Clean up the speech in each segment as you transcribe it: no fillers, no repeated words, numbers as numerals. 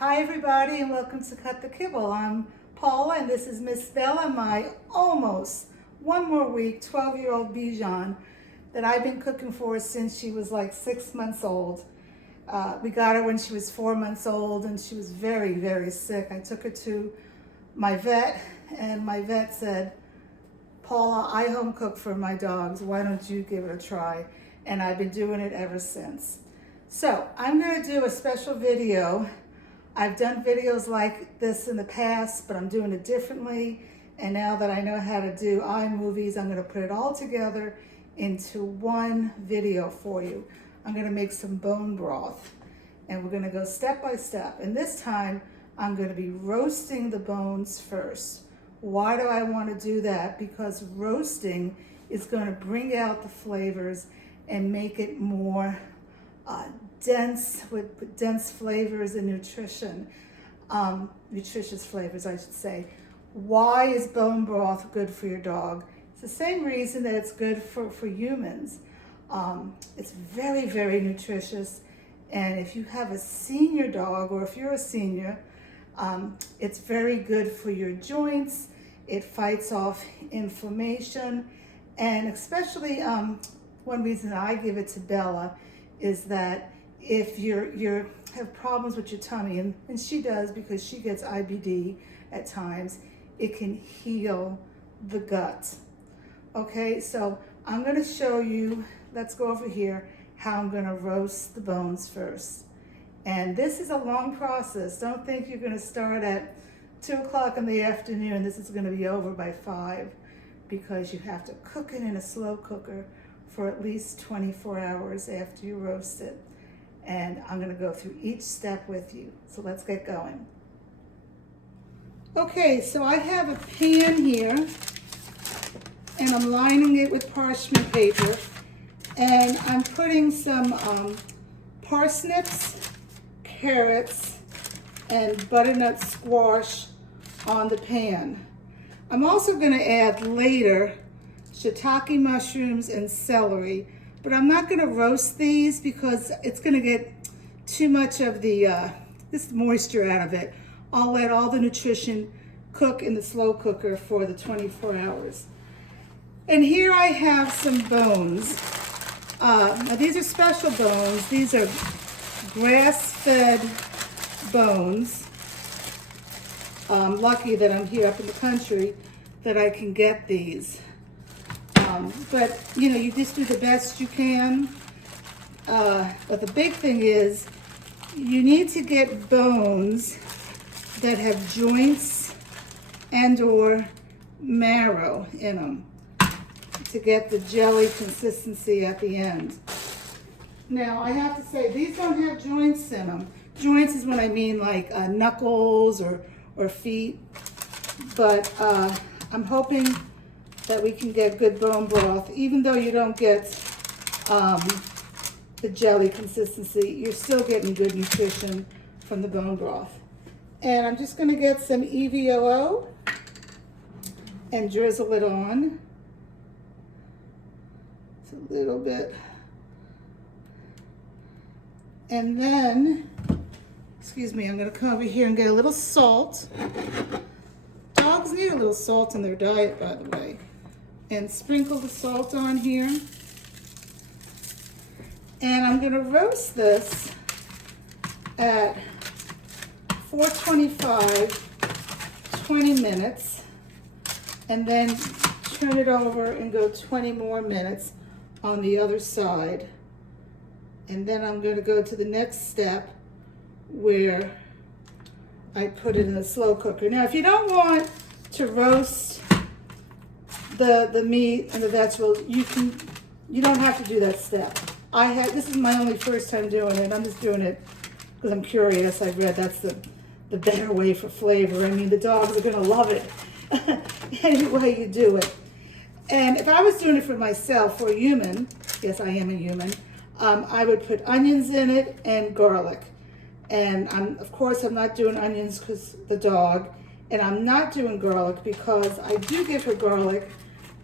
Hi everybody and welcome to Cut the Kibble. I'm Paula and this is Miss Bella, my almost one more week 12-year-old Bichon that I've been cooking for since she was like 6 months old. We got her when she was 4 months old and she was very, very sick. I took her to my vet and my vet said, Paula, I home cook for my dogs. Why don't you give it a try? And I've been doing it ever since. So I'm going to do a special video. I've done videos like this in the past, but I'm doing it differently. And now that I know how to do iMovies, I'm going to put it all together into one video for you. I'm going to make some bone broth and we're going to go step by step. And this time I'm going to be roasting the bones first. Why do I want to do that? Because roasting is going to bring out the flavors and make it more dense, with dense flavors and nutrition, nutritious flavors, I should say. Why is bone broth good for your dog? It's the same reason that it's good for humans. It's very, very nutritious. And if you have a senior dog, or if you're a senior, it's very good for your joints. It fights off inflammation. And especially one reason I give it to Bella is that if you have problems with your tummy, and she does because she gets IBD at times, it can heal the gut. Okay, so I'm going to show you, let's go over here, how I'm going to roast the bones first. And this is a long process. Don't think you're going to start at 2 o'clock in the afternoon. This is going to be over by 5 because you have to cook it in a slow cooker for at least 24 hours after you roast it. And I'm going to go through each step with you. So let's get going. Okay, so I have a pan here and I'm lining it with parchment paper and I'm putting some parsnips, carrots, and butternut squash on the pan. I'm also going to add later shiitake mushrooms and celery, but I'm not going to roast these because it's going to get too much of the this moisture out of it. I'll let all the nutrition cook in the slow cooker for the 24 hours. And here I have some bones. Now these are special bones. These are grass-fed bones. I'm lucky that I'm here up in the country that I can get these. But you know, you just do the best you can. But the big thing is you need to get bones that have joints and or marrow in them to get the jelly consistency at the end. Now I have to say these don't have joints in them. Joints is what I mean, like knuckles or feet. But I'm hoping that we can get good bone broth. Even though you don't get the jelly consistency, you're still getting good nutrition from the bone broth. And I'm just gonna get some EVOO and drizzle it on. It's a little bit. And then, excuse me, I'm gonna come over here and get a little salt. Dogs need a little salt in their diet, by the way. And sprinkle the salt on here. And I'm going to roast this at 425, 20 minutes. And then turn it over and go 20 more minutes on the other side. And then I'm going to go to the next step where I put it in a slow cooker. Now, if you don't want to roast the meat and the vegetables, you don't have to do that step. This is my only first time doing it. I'm just doing it because I'm curious. I've read that's the better way for flavor. I mean, the dogs are gonna love it any way you do it. And if I was doing it for myself, for a human, yes, I am a human, I would put onions in it and garlic. And of course, I'm not doing onions because the dog, and I'm not doing garlic because I do give her garlic,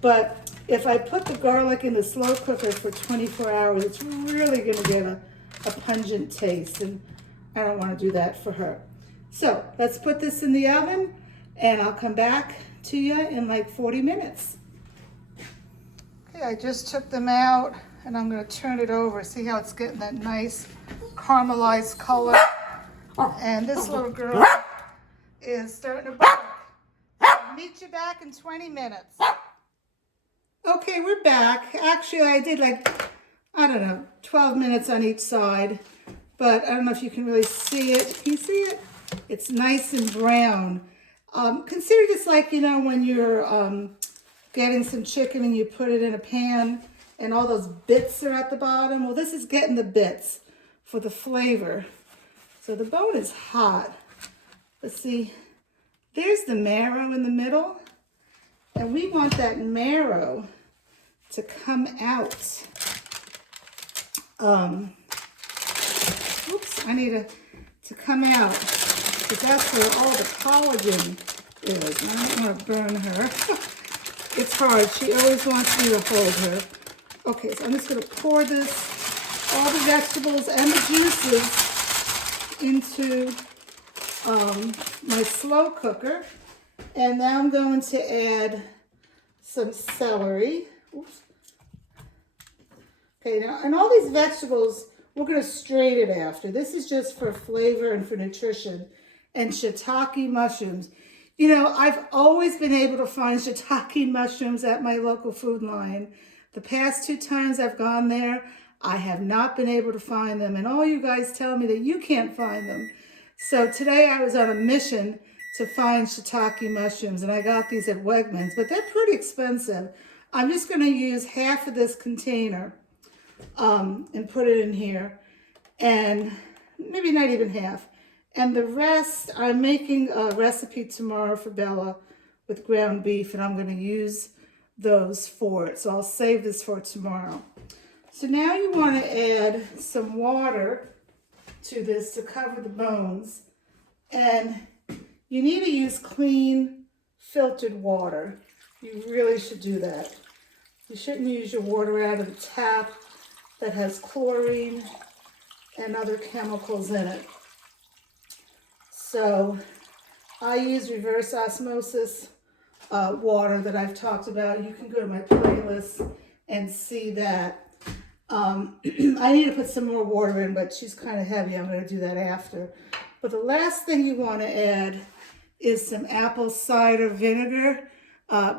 but if I put the garlic in the slow cooker for 24 hours, it's really gonna get a pungent taste, and I don't wanna do that for her. So let's put this in the oven and I'll come back to you in like 40 minutes. Okay, I just took them out and I'm gonna turn it over. See how it's getting that nice caramelized color? And this little girl is starting to bark. I'll meet you back in 20 minutes. Okay, we're back. Actually, I did like, I don't know, 12 minutes on each side, but I don't know if you can really see it. Can you see it? It's nice and brown. Consider this like, you know, when you're getting some chicken and you put it in a pan and all those bits are at the bottom. Well, this is getting the bits for the flavor. So the bone is hot. Let's see, there's the marrow in the middle. And we want that marrow to come out. Oops, I need to come out because that's where all the collagen is. I don't want to burn her. It's hard. She always wants me to hold her. Okay, so I'm just going to pour this, all the vegetables and the juices into my slow cooker. And now I'm going to add some celery. Oops. Okay, now, and all these vegetables, we're going to strain it after. This is just for flavor and for nutrition. And shiitake mushrooms. You know, I've always been able to find shiitake mushrooms at my local food line. The past 2 times I've gone there, I have not been able to find them. And all you guys tell me that you can't find them. So today I was on a mission to find shiitake mushrooms, and I got these at Wegmans, but they're pretty expensive. I'm just going to use half of this container and put it in here, and maybe not even half. And the rest, I'm making a recipe tomorrow for Bella with ground beef, and I'm going to use those for it. So I'll save this for tomorrow. So now you want to add some water to this to cover the bones, and you need to use clean, filtered water. You really should do that. You shouldn't use your water out of the tap that has chlorine and other chemicals in it. So I use reverse osmosis water that I've talked about. You can go to my playlist and see that. I need to put some more water in, but she's kind of heavy. I'm going to do that after. But the last thing you want to add is some apple cider vinegar.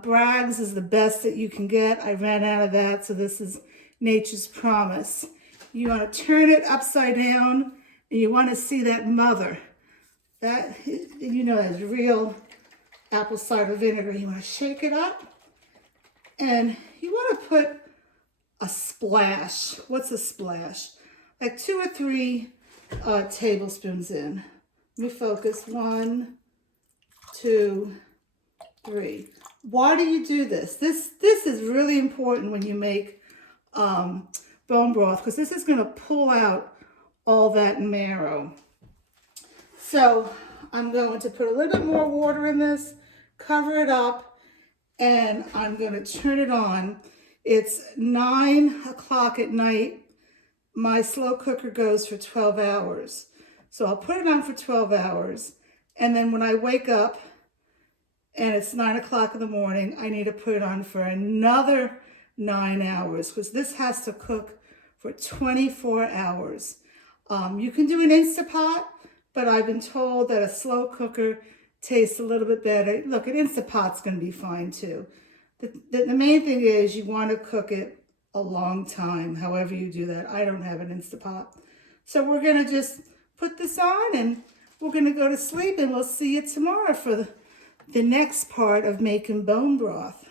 Bragg's is the best that you can get. I ran out of that, so this is Nature's Promise. You want to turn it upside down, and you want to see that mother. That, you know, that's real apple cider vinegar. You want to shake it up, and you want to put a splash. What's a splash? Like 2 or 3 tablespoons in. Let me focus. 1, 2, 3. Why do you do this? This is really important when you make bone broth, because this is going to pull out all that marrow. So I'm going to put a little bit more water in this, cover it up, and I'm going to turn it on. It's 9 o'clock at night. My slow cooker goes for 12 hours. So I'll put it on for 12 hours. And then when I wake up and it's 9 o'clock in the morning, I need to put it on for another 9 hours, because this has to cook for 24 hours. You can do an Instapot, but I've been told that a slow cooker tastes a little bit better. Look, an Instapot's going to be fine too. The main thing is you want to cook it a long time, however you do that. I don't have an Instapot. So we're going to just put this on and we're going to go to sleep, and we'll see you tomorrow for the next part of making bone broth.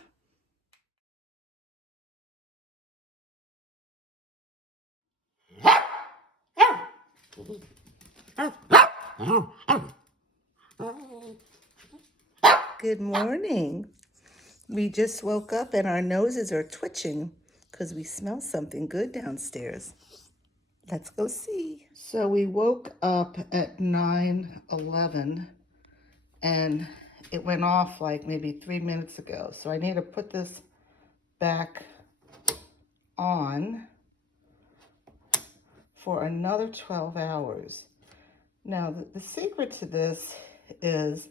Good morning. We just woke up and our noses are twitching because we smell something good downstairs. Let's go see. So we woke up at 9:11 and it went off like maybe 3 minutes ago. So I need to put this back on for another 12 hours. Now, the secret to this is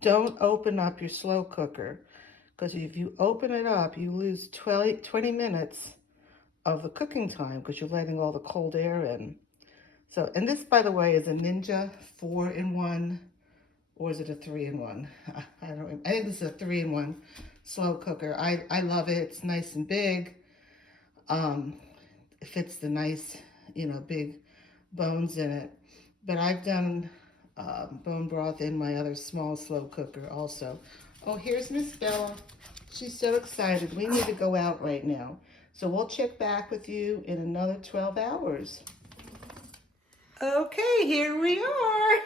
don't open up your slow cooker, because if you open it up, you lose 20 minutes of the cooking time because you're letting all the cold air in. So, and this, by the way, is a Ninja 4-in-1, or is it a 3-in-1? I don't know. I think this is a 3-in-1 slow cooker. I love it. It's nice and big. It fits the nice, big bones in it. But I've done bone broth in my other small slow cooker also. Oh, here's Miss Bella. She's so excited. We need to go out right now. So we'll check back with you in another 12 hours. Okay, here we are.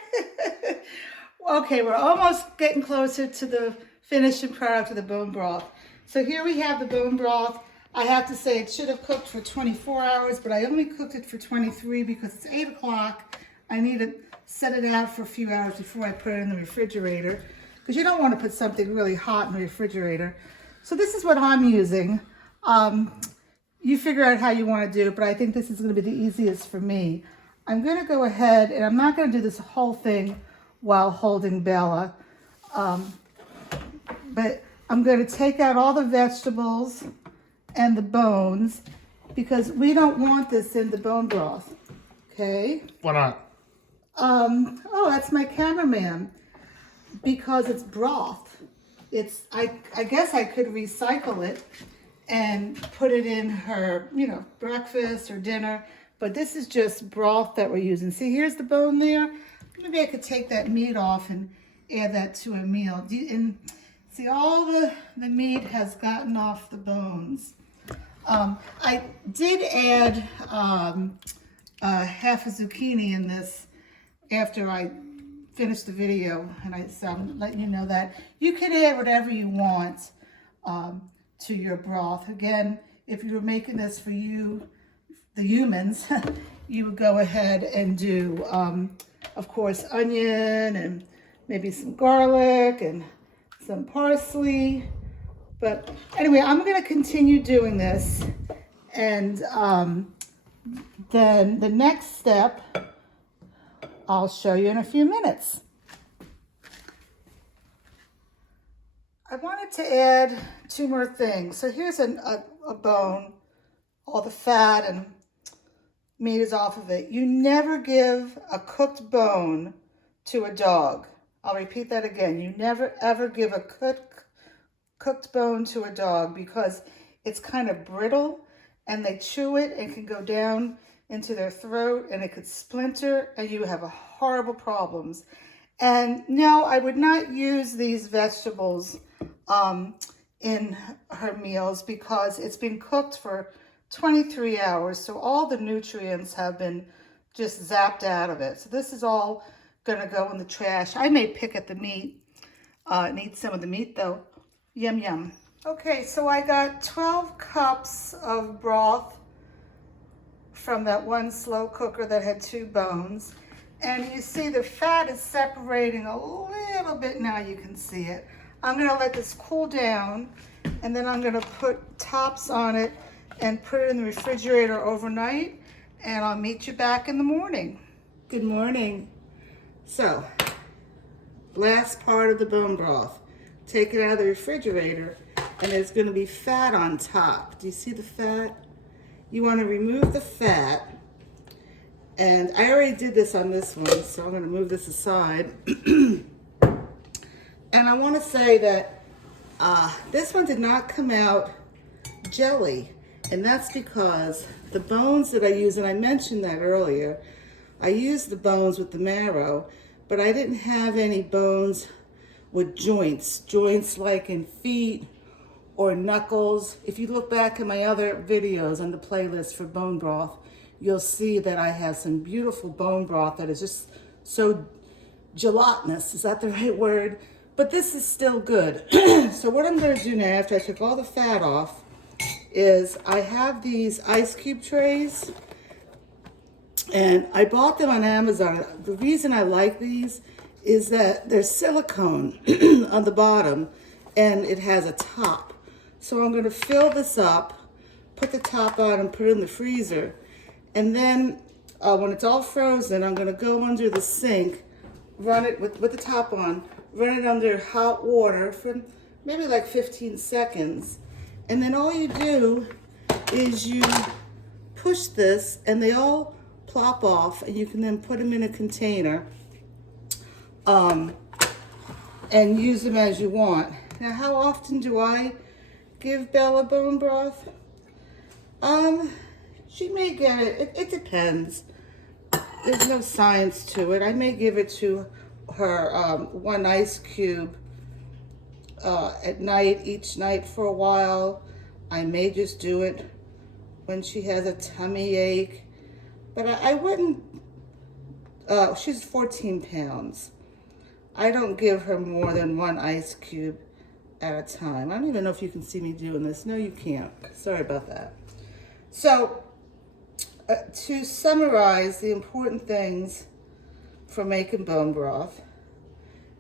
Okay, we're almost getting closer to the finishing product of the bone broth. So here we have the bone broth. I have to say it should have cooked for 24 hours, but I only cooked it for 23 because it's 8 o'clock. I need to set it out for a few hours before I put it in the refrigerator, because you don't want to put something really hot in the refrigerator. So this is what I'm using. You figure out how you want to do it, but I think this is going to be the easiest for me. I'm going to go ahead, and I'm not going to do this whole thing while holding Bella, but I'm going to take out all the vegetables and the bones, because we don't want this in the bone broth. Okay? Why not? Oh, that's my cameraman. Because it's broth. I guess I could recycle it and put it in her, breakfast or dinner. But this is just broth that we're using. See, here's the bone there. Maybe I could take that meat off and add that to a meal. And see, all the meat has gotten off the bones. I did add half a zucchini in this after I finished the video, and so I'm letting you know that. You can add whatever you want to your broth. Again, if you were making this for you, the humans, you would go ahead and do, of course, onion and maybe some garlic and some parsley. But anyway, I'm going to continue doing this, and then the next step I'll show you in a few minutes. I wanted to add 2 more things. So here's a bone. All the fat and meat is off of it. You never give a cooked bone to a dog. I'll repeat that again. You never ever give a cooked bone to a dog, because it's kind of brittle and they chew it and can go down into their throat and it could splinter and you have horrible problems. And no, I would not use these vegetables in her meals, because it's been cooked for 23 hours. So all the nutrients have been just zapped out of it. So this is all going to go in the trash. I may pick at the meat and eat some of the meat though. Yum, yum. Okay, so I got 12 cups of broth from that one slow cooker that had 2 bones. And you see the fat is separating a little bit now. You can see it. I'm going to let this cool down, and then I'm going to put tops on it and put it in the refrigerator overnight, and I'll meet you back in the morning. Good morning. So, last part of the bone broth. Take it out of the refrigerator, and there's going to be fat on top. Do you see the fat? You want to remove the fat, and I already did this on this one, so I'm going to move this aside. And I want to say that this one did not come out jelly, and that's because the bones that I use, and I mentioned that earlier, I used the bones with the marrow, but I didn't have any bones with joints like in feet or knuckles. If you look back at my other videos on the playlist for bone broth, you'll see that I have some beautiful bone broth that is just so gelatinous. Is that the right word? But this is still good. So what I'm going to do now, after I took all the fat off, is I have these ice cube trays, and I bought them on Amazon. The reason I like these is that there's silicone on the bottom, and it has a top. So I'm going to fill this up, put the top on, and put it in the freezer. And then When it's all frozen, I'm gonna go under the sink, run it with the top on, run it under hot water for maybe like 15 seconds. And then all you do is you push this and they all plop off, and you can then put them in a container and use them as you want. Now, how often do I give Bella bone broth? She may get it. It depends. There's no science to it. I may give it to her 1 ice cube at night, each night for a while. I may just do it when she has a tummy ache. But I wouldn't, she's 14 pounds. I don't give her more than 1 ice cube at a time. I don't even know if you can see me doing this. No, you can't. Sorry about that. So, to summarize the important things for making bone broth,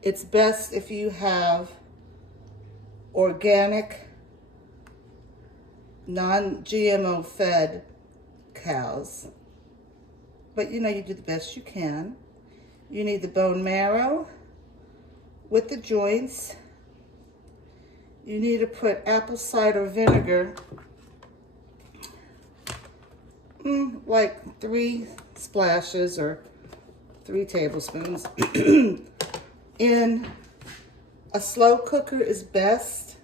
it's best if you have organic, non-GMO fed cows. But you know, you do the best you can. You need the bone marrow with the joints. You need to put apple cider vinegar, like 3 splashes or 3 tablespoons. In a slow cooker is best,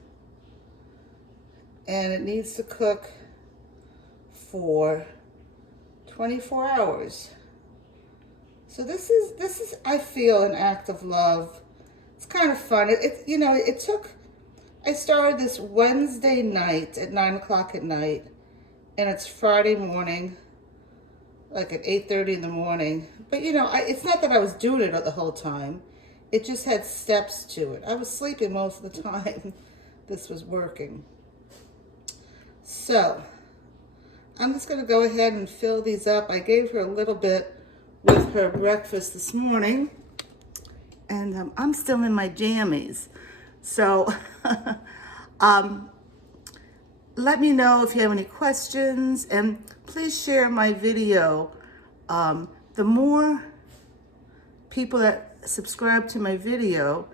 and it needs to cook for 24 hours. So this is I feel an act of love. It's kind of fun. I started this Wednesday night at 9 o'clock at night, and it's Friday morning, like at 8:30 in the morning. But it's not that I was doing it the whole time. It just had steps to it. I was sleeping most of the time this was working. So I'm just going to go ahead and fill these up. I gave her a little bit with her breakfast this morning, and I'm still in my jammies. So let me know if you have any questions, and please share my video. The more people that subscribe to my video,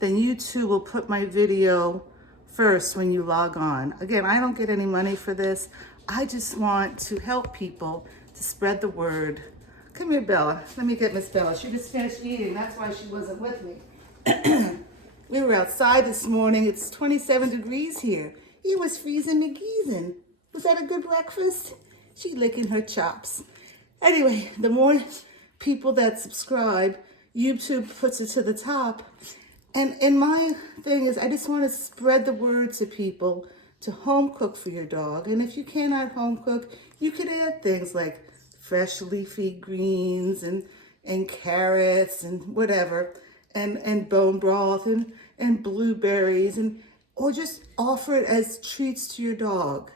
then YouTube will put my video first when you log on. Again, I don't get any money for this. I just want to help people to spread the word. Come here, Bella. Let me get Miss Bella. She just finished eating. That's why she wasn't with me. We were outside this morning. It's 27 degrees here. It was freezing McGeezin. Was that a good breakfast? She licking her chops. Anyway, the more people that subscribe, YouTube puts it to the top. And my thing is, I just want to spread the word to people to home cook for your dog. And if you cannot home cook, you could add things like fresh leafy greens and carrots and whatever, and bone broth and blueberries, or just offer it as treats to your dog.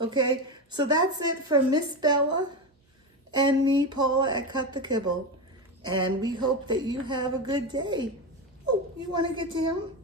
Okay, so that's it from Miss Bella and me, Paula, at Cut the Kibble. And we hope that you have a good day. Oh, you want to get down?